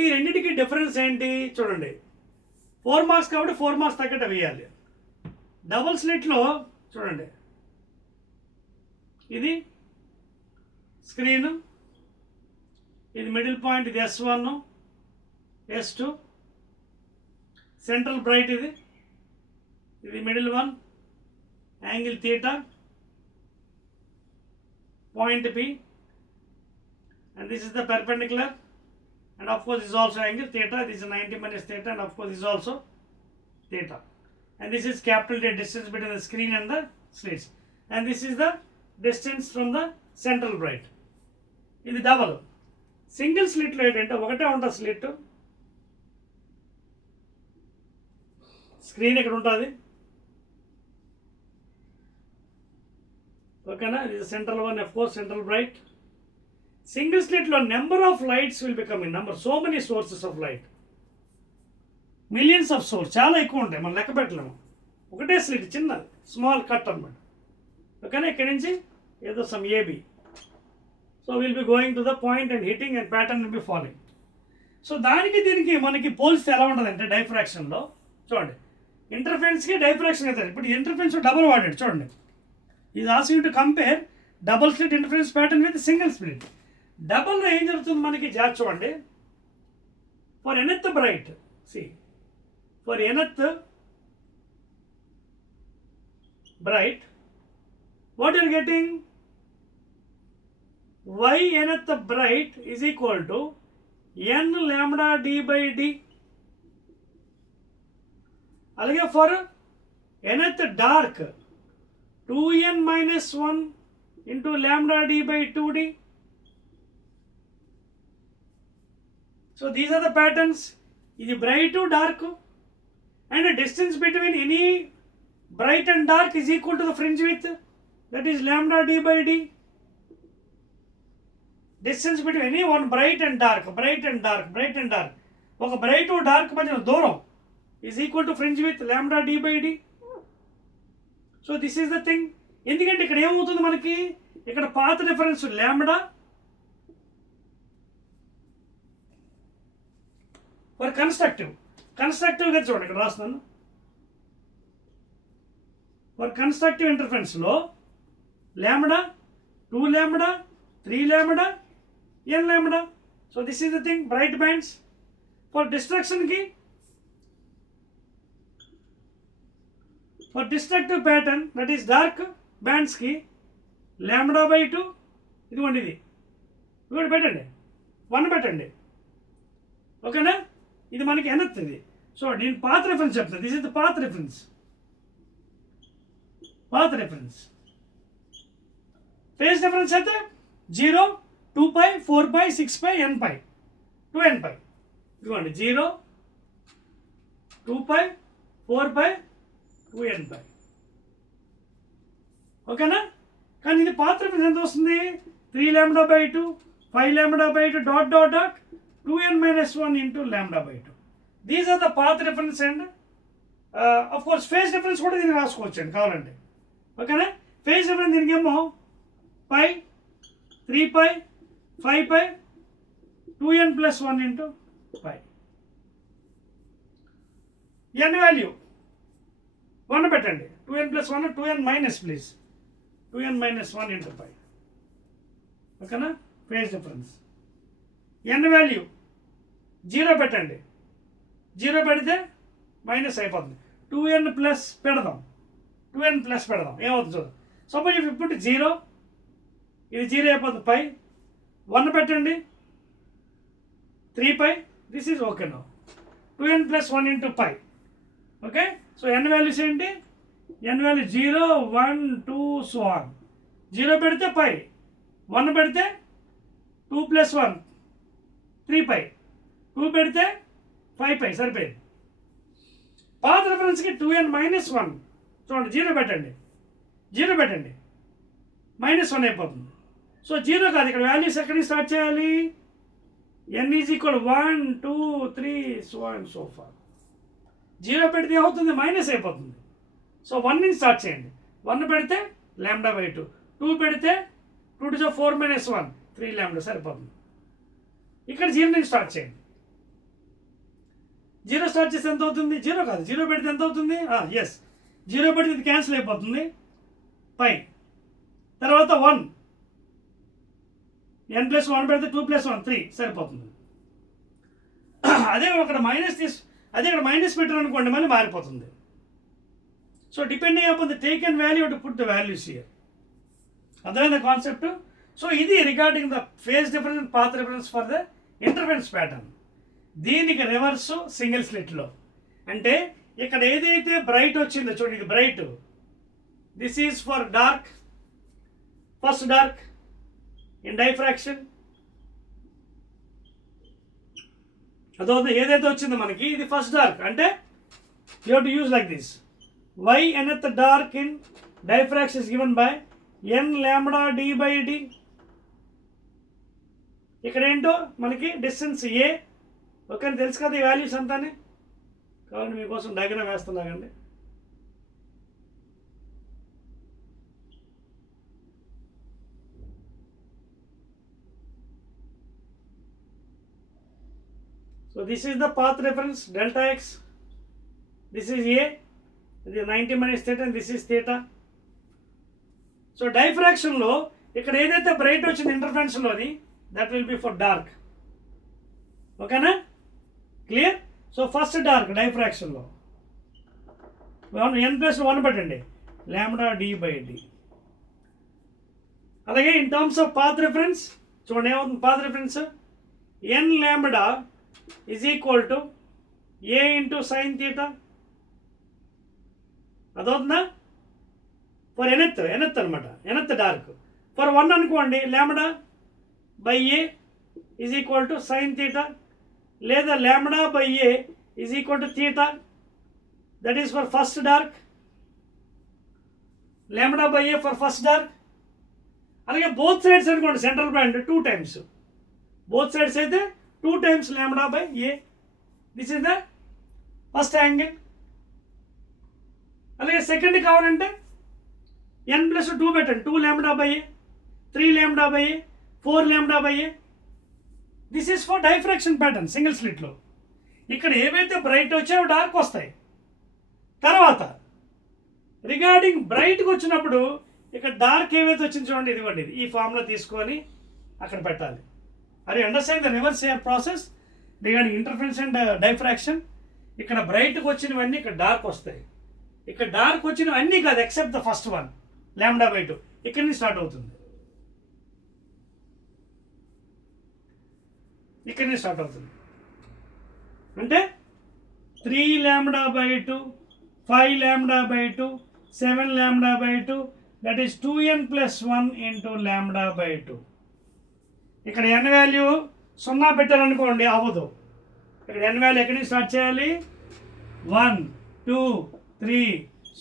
ఈ రెండింటికి డిఫరెన్స్ ఏంటి చూడండి. 4 marks కాబట్టి 4 marks తగ్గట్టు వేయాలి. డబుల్ స్లిట్లో చూడండి, ఇది స్క్రీన్, ఇది మిడిల్ పాయింట్, ఇది S1 S2, సెంట్రల్ బ్రైట్, ఇది middle one, angle theta, point P, and this is the perpendicular, and of course this is also angle theta. This is 90 minus theta, and of course this is also theta, and this is capital T, distance between the screen and the slits, and this is the distance from the central bright. ఇది double. Single స్లిట్లో ఏంటంటే ఒకటే ఉంటుంది slit, screen ఇక్కడ ఉంటుంది. ఓకేనా? ఇది central one, of course central bright. Single స్లిట్లో number of lights will become in number, so many sources of light, millions of source, చాలా ఎక్కువ ఉంటాయి, మనం లెక్క పెట్టలేము. ఒకటే స్లిట్, చిన్నది, స్మాల్ కట్ అనమాట. ఓకేనా? ఇక్కడి నుంచి ఏదో some AB. So will be going to the point and hitting and pattern will be following. So దానికి దీనికి మనకి పోలిస్తే ఎలా ఉంటుంది అంటే డైఫ్రాక్షన్లో చూడండి, ఇంటర్ఫరెన్స్కి డైఫ్రాక్షన్ అవుతుంది. ఇప్పుడు ఇంటర్ఫరెన్స్ డబుల్ వాడాడు చూడండి. Is asking to compare double slit interference pattern with single slit. డబుల్లో ఏం జరుగుతుంది మనకి జాగ్రత్త చూడండి. For nth bright, see for nth bright, what you are getting? Y nth bright is equal to n lambda d by d. అలాగే for nth dark 2n minus 1 into lambda d by 2d. So these are the patterns. ఇది bright to dark, and the distance between any bright and dark is equal to the fringe width, that is lambda d by d. Distance between any one bright and dark, bright and dark, bright and dark, ఒక bright dark మధ్య దూరం is equal to fringe with lambda D by D. So this is the thing. ఎందుకంటే ఇక్కడ ఏమవుతుంది మనకి, ఇక్కడ పాత difference lambda for కన్స్ట్రక్టివ్గా చూడండి, ఇక్కడ రాస్తున్నాను. ఫర్ కన్స్ట్రక్టివ్ ఇంటర్ఫరెన్స్లో lambda, 2 lambda, 3 lambda, n lambda. So this is the thing, bright bands. For డిస్ట్రక్షన్కి, for destructive pattern that is dark బ్యాండ్స్కి లాంబ్డా బై 2, ఇదిగోండి, ఇది కూడా పెట్టండి, 1 పెట్టండి. ఓకేనా? ఇది మనకి ఎనత్ ఇది. సో నేను పాత్ రిఫరెన్స్ చెప్తాను. This is the path reference. Path reference phase difference అయితే 0, 2π, 4π, 6π, nπ, 2nπ. ఇదిగోండి 0, 2π, 4π, 2nπ. ఓకేనా? కానీ ఇది పాత్ రిఫరెన్స్ ఎంత వస్తుంది? 3λ/2, 5λ/2 dot dot dot 2n - 1 into λ/2. These are the path reference and of course phase difference కూడా దీన్ని రాసుకోవచ్చు అండి కావాలంటే. ఓకేనా? ఫేజ్ డిఫరెన్స్ దీనికేమో π, 3π, 5π, 2n + 1 into π. n వాల్యూ 1 పెట్టండి. 2n + 1, 2n minus please, 2n - 1 into π. ఓకేనా? Phase difference. n వాల్యూ 0 పెట్టండి. 0 పెడితే మైనస్ అయిపోతుంది. 2n ప్లస్ పెడదాం, 2n ప్లస్ పెడదాం, ఏమవుతుంది చూద్దాం. సపోజ్ ఇఫ్ ఇప్పుడు 0, ఇది 0 అయిపోతుంది. పై 1 పెట్టండి, 3π. This is okay no. 2n + 1 into π. Okay. So n values ఏంటి? n value 0, 1, 2 so on. 0 పెడితే π, 1 పెడితే 2 + 1 3π, 2 పెడితే 5π. సరిపోయింది. పాత్ రిఫరెన్స్కి 2n - 1 చూడండి. 0 పెట్టండి, 0 పెట్టండి, -1 అయిపోతుంది. సో 0 కాదు, ఇక్కడ వాల్యూస్ ఎక్కడి నుంచి స్టార్ట్ చేయాలి? n = 1, 2, 3 సో అండ్ సో ఫార్. 0 పెడితే ఏమవుతుంది? మైనస్ అయిపోతుంది. సో 1 నుంచి స్టార్ట్ చేయండి. 1 పెడితే λ/2, 2 పెడితే 2 to the 4 - 1 3λ సరిపోతుంది. ఇక్కడ 0 నుంచి స్టార్ట్ చేయండి. 0 స్టార్ట్ చేస్తే ఎంత అవుతుంది? 0 కాదు, 0 పెడితే ఎంత అవుతుంది? ఎస్, 0 పెడితే ఇది క్యాన్సిల్ అయిపోతుంది. పై తర్వాత 1, n + 1 పెడితే 2 + 1 3 సరిపోతుంది. అదే ఇక్కడ మైనస్ పెట్టారు అనుకోండి, మళ్ళీ మారిపోతుంది. So depending upon the taken value to put the values here. అర్థమైందా కాన్సెప్ట్? సో ఇది regarding the phase difference and path reference for the interference pattern. దీనికి రివర్స్ సింగిల్ స్లిట్లో అంటే ఇక్కడ ఏదైతే బ్రైట్ వచ్చిందో చూడండి, ఇది bright. This is for dark, first dark in diffraction. అదో ఏదైతే వచ్చిందో మనకి ఇది ఫస్ట్ డార్క్ అంటే you have to use like this. y nth dark in diffraction is given by n λ/d. ఇక్కడ ఏంటో మనకి డిస్టెన్స్ a. ఓకే, తెలుసు కదా ఈ వాల్యూస్ అంతానే. కాబట్టి మీకోసం డయాగ్రామ్ వేస్తున్నాకండి. So this is the path reference delta x. This is a. This is 90 - theta and this is theta. So diffraction లో ఇక్కడ ఏదైతే బ్రైట్ వచ్చింది ఇంటర్ఫరెన్స్ లోని that will be for dark. ఓకేనా? Clear? So first dark diffraction లో n + 1 పెట్టండి, λ/d. అలాగే in terms of path reference చూడండి ఏమవుతుంది. Path reference n λ = a into sin theta. అదవుతుందా? ఫర్ ఎనత్ అనమాట, ఎనత్ డార్క్. ఫర్ 1 అనుకోండి, λ/a = sin theta లేదా λ/a = theta. That is for first dark. λ/a for first dark. అలాగే both sides అనుకోండి, central point 2 times. Both sides అయితే 2 times λ/a. This is the first angle. అలాగే second కావాలంటే n + 2 పెట్టండి, 2λ/a, 3λ/a, 4λ/a. This is for diffraction pattern single స్లిట్లో. ఇక్కడ ఏవైతే బ్రైట్ వచ్చాయో డార్క్ వస్తాయి. తర్వాత రిగార్డింగ్ బ్రైట్కి వచ్చినప్పుడు ఇక్కడ డార్క్ ఏవైతే వచ్చింది చూడండి, ఇదిగోండి ఈ ఫామ్లో తీసుకొని అక్కడ పెట్టాలి. అది understand the reverse process regarding interference and diffraction. ఇక్కడ బ్రైట్కి వచ్చినవన్నీ ఇక్కడ డార్క్ వస్తాయి. ఇక్కడ డార్క్ వచ్చినవి అన్నీ కాదు ఎక్సెప్ట్ ద ఫస్ట్ వన్ λ/2. ఇక్కడి నుంచి స్టార్ట్ అవుతుంది, ఇక్కడి నుంచి స్టార్ట్ అవుతుంది. అంటే 3 lambda by 2, 5 lambda by 2, 7 lambda by 2, that is 2n plus 1 into lambda by 2. ఇక్కడ n వాల్యూ 0 పెట్టారనుకోండి అవ్వదు. ఇక్కడ n వాల్యూ ఎక్కడి నుంచి స్టార్ట్ చేయాలి? 1, 2, 3,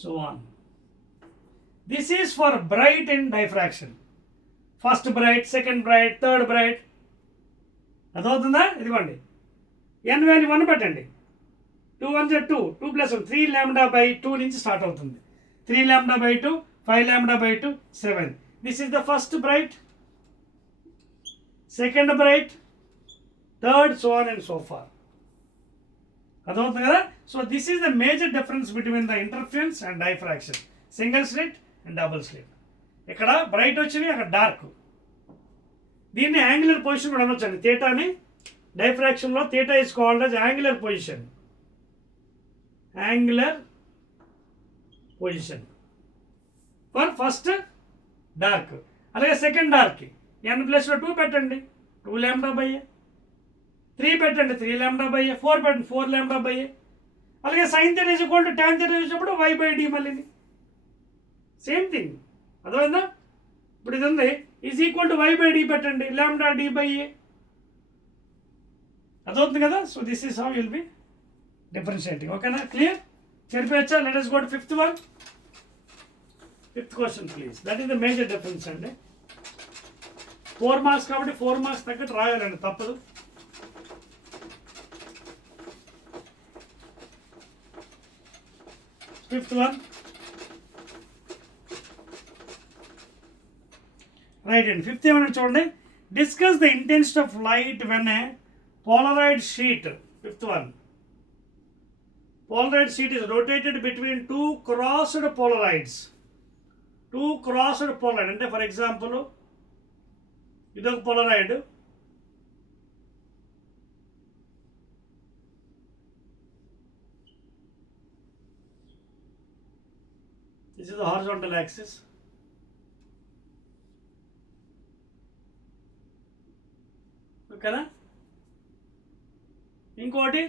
so on. This is for bright in diffraction. First bright, second bright, third bright. అదవుతుందా? ఇదిగోండి n value 1 పెట్టండి. 2 1 2, 2 plus 1, 3 lambda by 2 నుంచి స్టార్ట్ అవుతుంది. 3 lambda by 2, 5 lambda by 2, 7. This is the first bright, second bright, third, so on and so forth. అదవుతుంది కదా? So this is the major difference between the interference and diffraction. Single slit and double slit. ఇక్కడ bright వచ్చినాయి, అక్కడ dark. దీన్ని angular position కూడా అనొచ్చండి. థీటాని డైఫ్రాక్షన్లో theta is called as angular position. Angular position for first dark. అలాగే second dark n ప్లస్లో 2 పెట్టండి, 2 lambda by a. 3 పెట్టండి, 3 lambda by a. 4 పెట్టండి, 4 lambda by a. అలాగే sine theta is equal to tan theta వచ్చినప్పుడు y by d మళ్ళీ same thing. అర్థమైందా? ఇప్పుడు ఇది ఉంది is equal to y by d పెట్టండి, lambda d by a. అదవుతుంది కదా? So this is how will be differentiating. ఓకేనా? క్లియర్? చెప్పచ్చా? Let us go to fifth one. Fifth question please. That is the major difference అండి. 4 మార్క్స్ కాబట్టి 4 మార్క్స్ తగ్గట్టు రాయాలండి, తప్పదు. Fifth one. రైట్ అండి. ఫిఫ్త్ ఏమన్నా చూడండి. Discuss the intensity of light when a Polaroid sheet. Fifth one. Polaroid sheet is rotated between two crossed polarides. Two crossed polarides. అంటే for example ఇదొక Polaroid, this is the horizontal axis. ఓకేనా? ఇంకోటి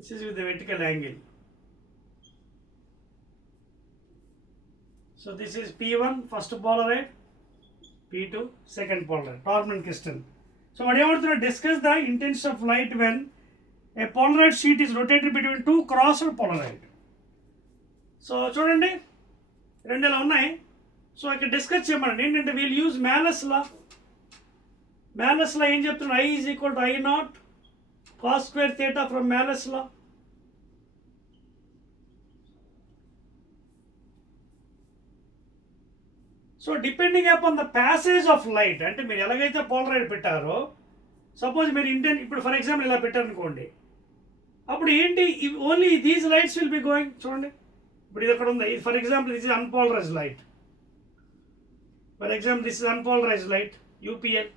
this is with the vertical angle. So this is P1 first polaroid, P2 second polaroid, torn and crystal. So what you want to discuss the intensity of light when a polaroid sheet is rotated between two crossed polaroid. So చూడండి రెండు ఇలా ఉన్నాయి. సో ఇక్కడ డిస్కస్ చేయమనండి. ఏంటంటే wheel use Malus లా. మ్యాలస్ లా ఏం చెప్తున్నారు? I is equal to I naught cos square theta from Malus law. So depending upon the passage of light, అంటే మీరు ఎలాగైతే పోలరైడ్ పెట్టారో, సపోజ్ మీరు ఇప్పుడు ఫర్ ఎగ్జాంపుల్ ఇలా పెట్టారనుకోండి, అప్పుడు ఏంటి? Only these lights will be going. చూడండి ఇప్పుడు ఇది అక్కడ ఉంది. ఇది for example this is unpolarised light. For example this is unpolarised light UPL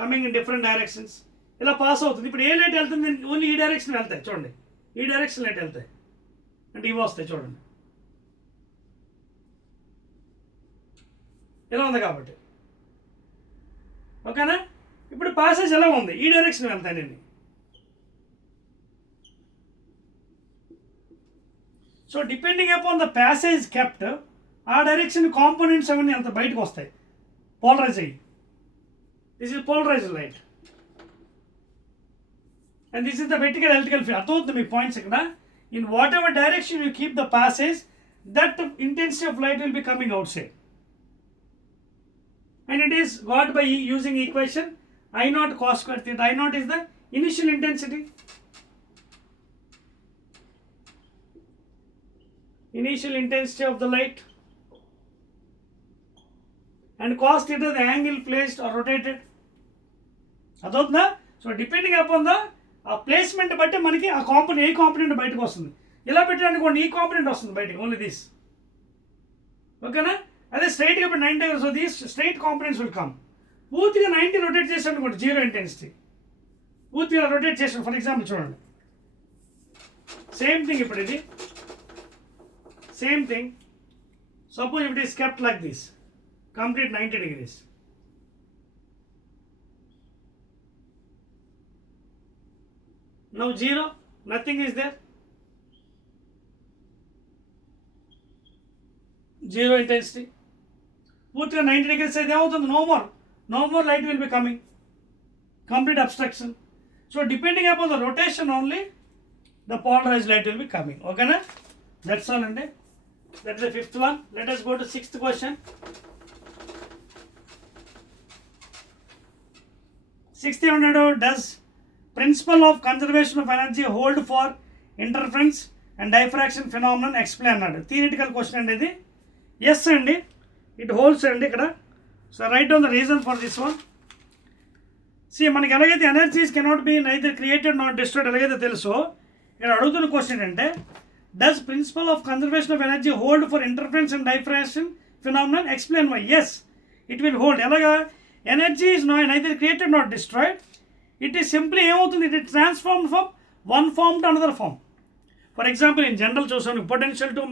coming in different directions. ఇలా పాస్ అవుతుంది. ఇప్పుడు ఏ లైట్ వెళ్తుంది? ఓన్లీ ఈ డైరెక్షన్ వెళ్తాయి. చూడండి ఈ డైరెక్షన్ లైట్ వెళ్తాయి, అంటే ఇవి వస్తాయి. చూడండి ఇలా ఉంది కాబట్టి. ఓకేనా? ఇప్పుడు పాసేజ్ ఎలా ఉంది? ఈ డైరెక్షన్ వెళ్తాయి నేను. So depending upon the passage kept, ఆ డైరెక్షన్ కాంపోనెంట్స్ అవన్నీ అంత బయటకు వస్తాయి, పోలరైజ్ అయ్యి. This is polarized light and this is the vertical electrical field. అర్థమవుతుంది మీ పాయింట్స్ ఇక్కడ. In whatever direction you keep the passage, that intensity of light will be coming outside, and it is got by using equation I naught cos square theta. I naught is the initial intensity. Initial intensity of the light, and cos theta the angle placed or rotated. అర్థమవుతుందా? So depending upon the ఆ ప్లేస్మెంట్ బట్టి మనకి ఆ కాంపోనెంట్, ఏ కాంపోనెంట్ బయటకు వస్తుంది. ఇలా పెట్టారనుకోండి ఈ కాంపోనెంట్ వస్తుంది బయటకు, ఓన్లీ దిస్. ఓకేనా? అదే స్ట్రైట్గా ఇప్పుడు 90, so these straight components will come. పూర్తిగా 90 రొటేట్ చేసారనుకోండి, జీరో ఇంటెన్సిటీ. పూర్తిగా రొటేట్ చేసాను. ఫర్ ఎగ్జాంపుల్ చూడండి, సేమ్ థింగ్. ఇప్పుడు ఇది same thing. Suppose it is kept like this, complete 90 degrees. Now 0, nothing is there. 0 intensity. పూర్తిగా 90 degrees అయితే ఏమవుతుంది? No more light will be coming. Complete obstruction. So depending upon the rotation only, the polarized light will be coming. Okay na? That's all ante. That is the fifth one. Let us go to sixth question. Sixth one, does principle of conservation of energy hold for interference and diffraction phenomenon? Explain another theoretical question andi idi. Yes andi, it holds andi ikkada. So write down the reason for this one. See, మనకి ఎలాగైతే energies cannot be neither created not destroyed ఎలాగైతే తెలుసో, ఇక్కడ అడుగుతున్న question ఏంటంటే, does principle of conservation of energy hold for interference and diffraction phenomenon? Explain why. Yes, it will hold. ఎలాగా? Energy is neither created not destroyed. It is simply ఏమవుతుంది? It is transform from one form to another form. For example in general చూసాను, potential to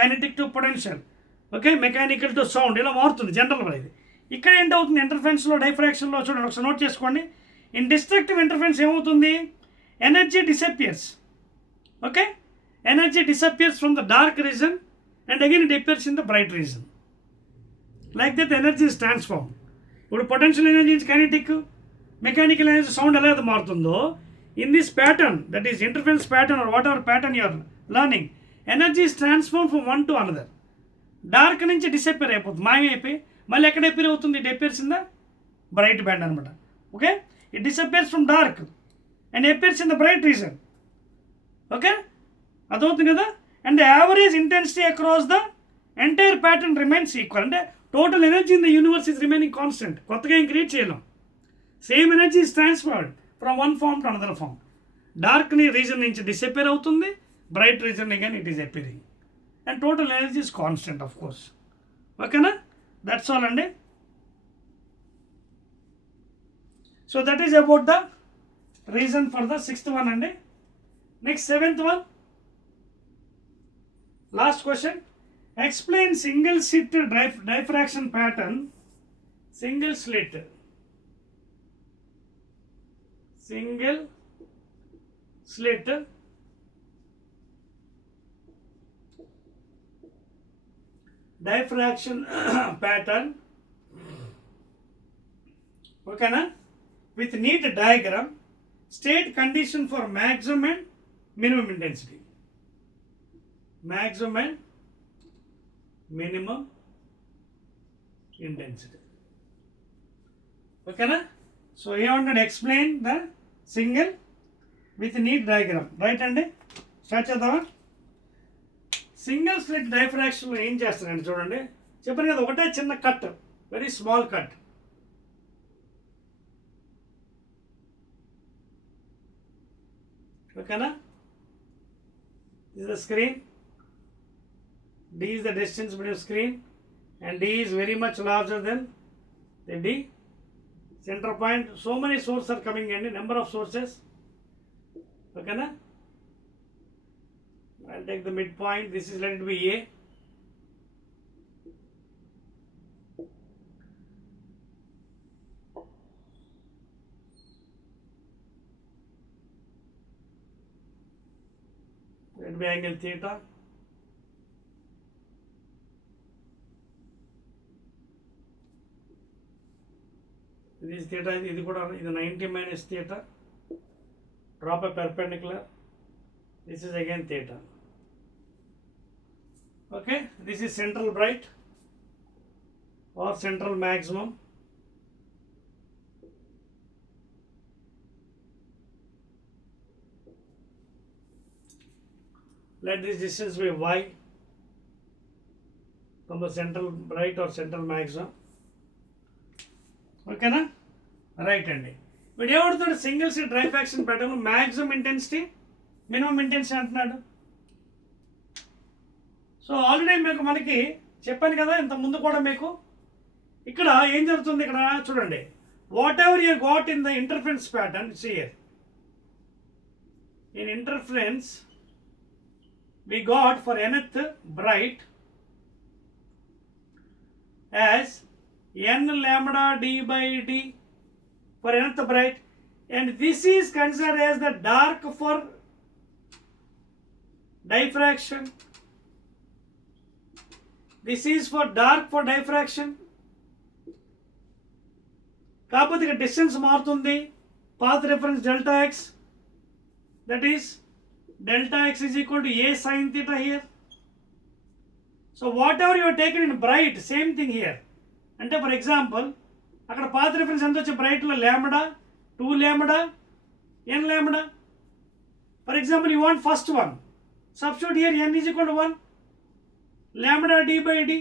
kinetic to potential, okay, mechanical to sound, ఇలా మారుతుంది జనరల్. ఇది ఇక్కడ ఏంటవుతుంది? ఇంటర్ఫరెన్స్లో డైఫ్రాక్షన్లో చూడండి, ఒకసారి నోట్ చేసుకోండి. ఇన్ డిస్ట్రక్టివ్ ఇంటర్ఫరెన్స్ ఏమవుతుంది? Energy disappears. Okay, energy disappears from the dark region and again it appears in the bright region. Like that energy is transform. ఇప్పుడు potential energy is kinetic, mechanical energy sound ఎలా అయితే మారుతుందో, in this pattern, that is interference pattern or whatever pattern you're learning, energy is transform from one to another. Dark నుంచి disappear అయిపోతుంది, మాయమైపోయి మళ్ళీ ఎక్కడ appear అవుతుంది? It appears in the bright band అనమాట. Okay, it disappears from dark and appears in the bright region. Okay, అదవుతుంది కదా. And the average intensity across the entire pattern remains equal. అంటే total energy in the universe is remaining constant, కొత్తగా ఏం create చేయలేం. Same energy is transferred from one form to another form. డార్క్ని region నుంచి disappear అవుతుంది, bright region again it is appearing, and total energy is constant of course. ఓకేనా? That's all andi. So that is about the reason for the sixth one andi. Next, seventh one, last question. Explain single slit diffraction pattern. Single slit diffraction pattern, okay na, with neat diagram, state condition for maximum and minimum intensity. Maximum and minimum intensity. Okay na? So you want to explain the single with neat diagram, right andi? Start chedama. Single slit డైఫ్రాక్షన్లో ఏం చేస్తారండి చూడండి, చెప్పాను కదా, ఒకటే చిన్న cut, very small cut. ఓకేనా? This is the screen, D is the distance between screen and D is very much larger than the D. Center point, so many sources are coming in, number of sources. Okay na? I'll take the midpoint, this is, let it be A. Let it be angle theta. This is theta, this is 90 minus theta. Drop a perpendicular. This is again theta. Okay, this is central bright or central maximum. Let this distance be y from the central bright or central maximum. Okay na? Right andi. But evadutunnadu single slit diffraction pattern maximum intensity, minimum intensity అంటున్నాడు. So already మీకు మనకి చెప్పాను కదా ఇంత ముందు కూడా మీకు, ఇక్కడ ఏం జరుగుతుంది, ఇక్కడ చూడండి, whatever you got in the interference pattern, see here. In interference, we got for nth bright as n lambda d by d for nth bright, and this is considered as the dark for diffraction. This is for dark for diffraction. కాకపోతే ఇక్కడ distance మారుతుంది. Path reference delta x, that is delta x is equal to a sine theta here. So whatever your taken in bright, same thing here. అంటే for example అక్కడ పాత్ రిఫరెన్స్ ఎంత వచ్చి బ్రైట్లో lambda, 2 lambda, n lambda. For example you want first one, substitute here n is equal to 1 lambda d by d.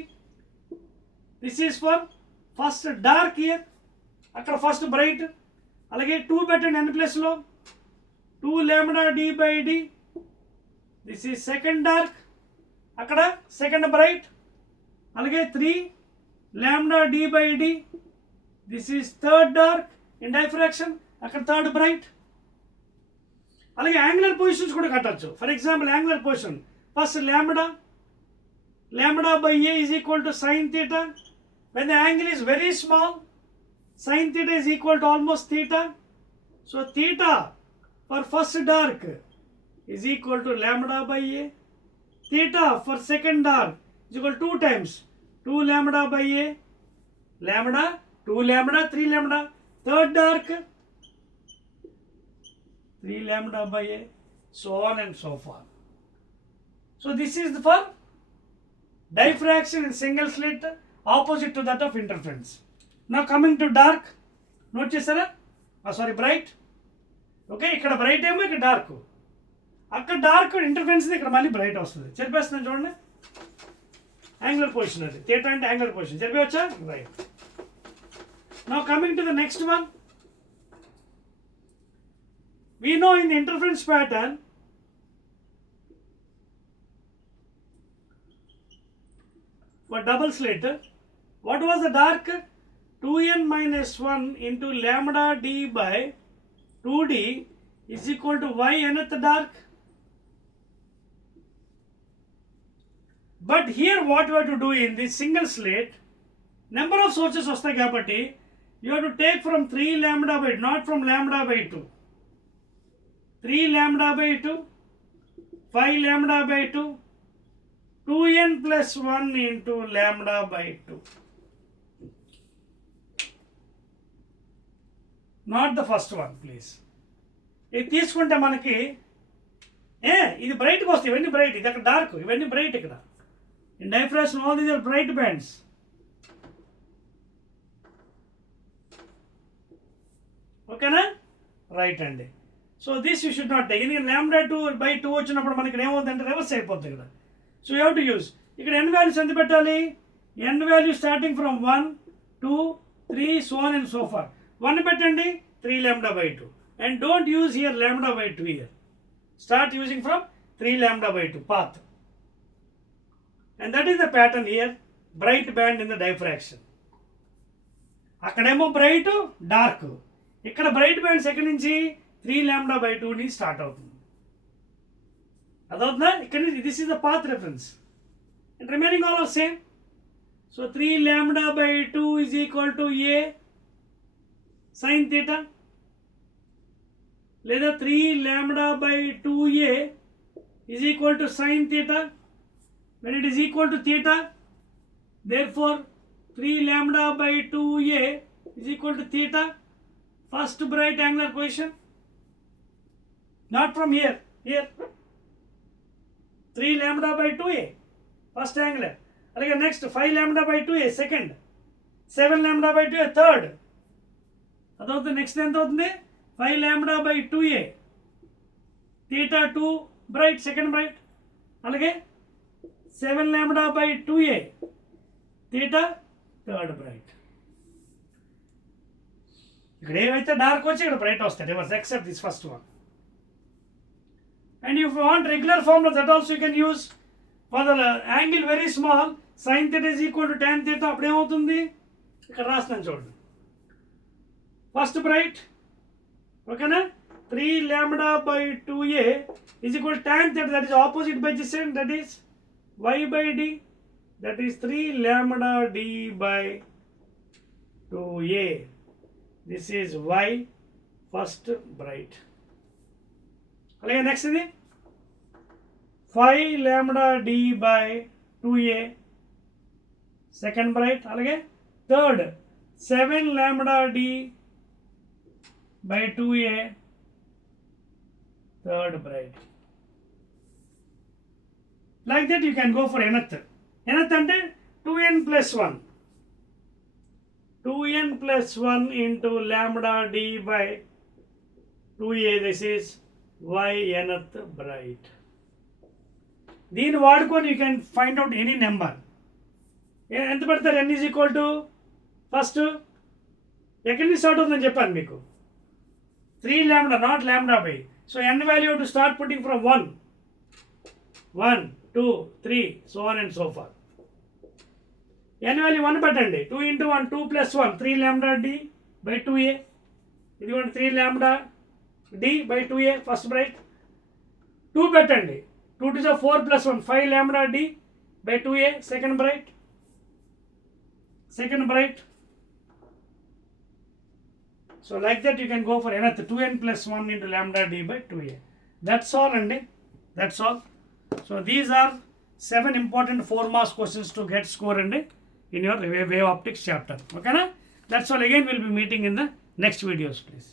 This is for first dark here, అక్కడ first bright. అలాగే 2 పెట్టండి n ప్లస్లో, 2 lambda d by d. This is second dark, అక్కడ second bright. అలాగే 3 lambda d by d. This is third dark in diffraction, అక్కడ third bright. అలాగే angular positions కూడా కట్టచ్చు. For example angular position first lambda by A is equal to sine theta. When the angle is very small, sin theta is equal to almost theta. So theta for first dark is equal to lambda by a. Theta for second dark is equal to 2 times 2 lambda by a. Lambda, 2 lambda, 3 lambda. Third dark 3 lambda by a, so on and so forth. So this is for diffraction in single slit, opposite to that of interference. Now coming to dark, note చేసారా, sorry bright. Okay, ఇక్కడ బ్రైట్ ఏమో, ఇక్కడ డార్క్. అక్కడ dark interference, ఇక్కడ మళ్ళీ బ్రైట్ వస్తుంది. చెప్పేస్తున్నాను చూడండి. యాంగులర్ పొజిషన్ అది, థీటా అంటే యాంగులర్ పొజిషన్. చెప్పవచ్చా? Right. Now coming to the next one. We know in the interference pattern, for double slit, what was the dark? 2n minus 1 into lambda d by 2d is equal to y nth dark. But here what we have to do in this single slit, number of sources vastayi kabatti you have to take from 3 lambda by 2, not from lambda by 2. 3 lambda by 2, 5 lambda by 2, 2n plus 1 into lambda by 2. Not the first one, please. ఇది తీసుకుంటే మనకి ఇది బ్రైట్గా వస్తాయి. ఇవన్నీ బ్రైట్, ఇది అక్కడ డార్క్, ఇవన్నీ బ్రైట్. ఇక్కడ in diffraction all these are bright bands. ఓకేనా? రైట్ అండి. So this you should not take. ఎందుకంటే లాంబ్డా 2/2 వచ్చినప్పుడు మనకి ఏమవుతుందంటే రివర్స్ అయిపోతుంది ఇక్కడ. So you have to use. ఇక్కడ ఎన్ వాల్యూస్ ఎంత పెట్టాలి? N value starting from 1, 2, 3, so on and so forth. 1 పెట్టండి, 3 lambda by 2, and don't use here lambda by 2 here. Start using from 3 lambda by 2 path, and that is the pattern here. Bright band in the diffraction. అక్కడేమో bright dark, ఇక్కడ bright bands ఎక్కడి నుంచి 3 lambda by 2 నుంచి స్టార్ట్ అవుతుంది. అదవుతుందా? ఇక్కడ నుంచి this is the path reference, and remaining all are same. So 3 lambda by 2 is equal to a sin theta, లేదా 3 lambda by 2a is equal to sin theta. When it is equal to theta, therefore 3 lambda by 2a is equal to theta. First bright angular position, not from here, 3 lambda by 2a first angular. అలాగే నెక్స్ట్ 5 lambda by 2a second, 7 lambda by 2a third. అదవుతుంది. నెక్స్ట్ ఎంత అవుతుంది? 5 lambda by 2a, theta 2 bright second bright. అలాగే 7 lambda by 2a, theta third bright. ఇక్కడ ఏవైతే dark వచ్చి ఇక్కడ బ్రైట్ వస్తాయి reverse, except this first one. And if you want regular formula, that also you can use. For the angle very small, sin theta is equal to tan theta. అప్పుడు ఏమవుతుంది? ఇక్కడ రాస్తున్నాను చూడండి. first bright. Okay na? 3 lambda by 2a is equal to tan theta, that is opposite by adjacent, that is y by d, that is 3 lambda d by 2a. This is y first bright. అలాగే నెక్స్ట్ ఇది 5 lambda d by 2a second bright. అలాగే third 7 lambda d by 2a third bright. Like that you can go for nth. Nth అంటే 2n plus 1. 2n plus 1 into lambda d by 2a. This is y nth bright. దీన్ని వాడుకొని you can find out any number. ఎంత పెడతారు? n is equal to first ఎక్కడి నుంచి స్టార్ట్ అవుతుందని చెప్పాను మీకు, 3 lambda, not lambda by. So n value to start putting from 1, 1, 2, 3, so on and so forth. n value 1 పెట్టండి. 2 into 1, 2 plus 1, 3 lambda d by 2a. ఇది 3 lambda d by 2a first bright. 2 పెట్టండి. 2 to the 4 plus 1, 5 lambda d by 2a second bright. Second bright. So like that you can go for nth, 2n plus 1 into lambda d by 2a. That's all andi. That's all. So these are 7 important 4 marks questions to get score andi in your wave optics chapter. Okay na? That's all. Again we'll be meeting in the next videos, please.